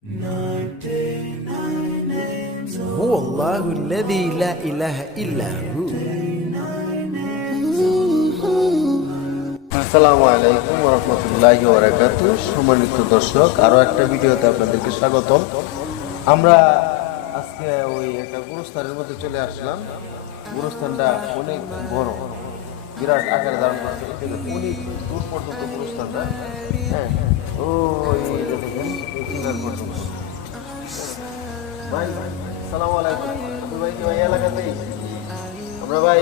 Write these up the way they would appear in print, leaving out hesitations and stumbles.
هو الله الذي لا إله إلا هو আসসালামু আলাইকুম ওয়া রাহমাতুল্লাহি ওয়া বারাকাতুহু। সম্মানিত দর্শক, আরো একটা ভিডিওতে আপনাদেরকে স্বাগতম। আমরা আজকে ওই একটা গুরুস্থানের মধ্যে চলে আসলাম। গুরুস্থানটা অনেক বড়, বিরাট আকারে ধারণ করছে। অনেক দূর পর্যন্ত গুরুস্থানটা, হ্যাঁ, ওই যে দেখেন এই কিনার পর্যন্ত। ভাই আসসালামু আলাইকুম। আপনি ভাই কি ভাই এলাকাতেই? আমরা ভাই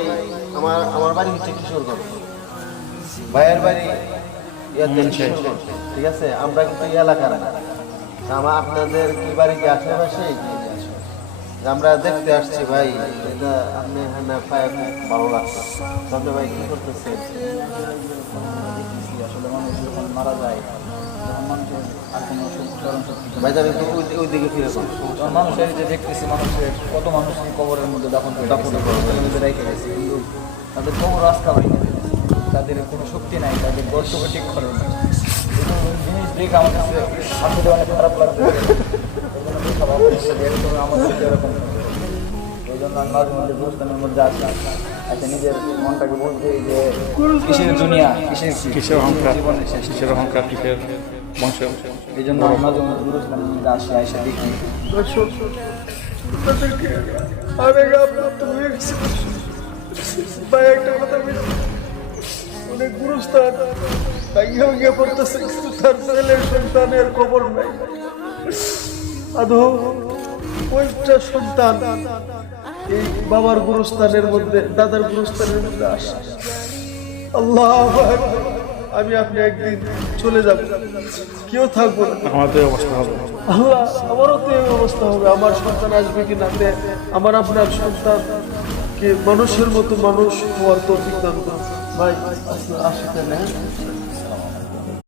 আমার বাড়ি হচ্ছে কিশোরগঞ্জ, ভাইয়ের বাড়ি কিশোরগঞ্জ, ঠিক আছে। আমরা কিন্তু এই এলাকার না, আপনাদের কি বাড়ি কি আশেপাশে? আমরা দেখতে আসছি ভাই, এটা আপনি হ্যাঁ পায়ে ভালো লাগছে। আপনি ভাই কি করতেছে? আসলে মানুষ যখন মারা যায় তখন মানুষের আর কোনো ভাই যাবে একটু ওই দিকে ফিরে যান। মানুষের যে দেখতেছি, মানুষের কত মানুষকে কবরের মধ্যে দাফন করে রেখে গেছে, কিন্তু তাদের কবর রাস্তা হয় না, তাদের কোনো শক্তি নাই, তাদের গর্তকে ঠিক করে না। জিনিস দেখে আমার কাছে আসলে অনেক খারাপ লাগছে। এরকম আমাদের এরকম, এই জন্য আমি মাঝে মধ্যে গুরুস্থানের মধ্যে আসলাম, আচ্ছা নিজের মনটাকে বলতে যে কিসের দুনিয়া, কিসের অহংকার, জীবনের শেষ, কিসের অহংকার, কিসের বংশ। এই জন্য আমি মাঝে মধ্যে গুরুস্থানের মধ্যে আসি, আইসা দেখি। একটা কথা অনেক গুরুস্থান ভেঙে পড়তেছে, কিন্তু তার ছেলের সন্তানের খবর নাই। আদৌ কয়েকটা সন্তান এই বাবার গুরুস্থানের মধ্যে, দাদার গুরুস্থানের মধ্যে আসে। আল্লাহ আকবার। আমি আপনি একদিন চলে যাব, কেউ থাকবো না, আমাদের অবস্থা হবে। আল্লাহ আমারও তো এই অবস্থা হবে। আমার সন্তান আসবে কি না, আমার আপনার সন্তান কে মানুষের মতো মানুষ হওয়ার তৌফিক দান করুন। ভাই আসতে নেন।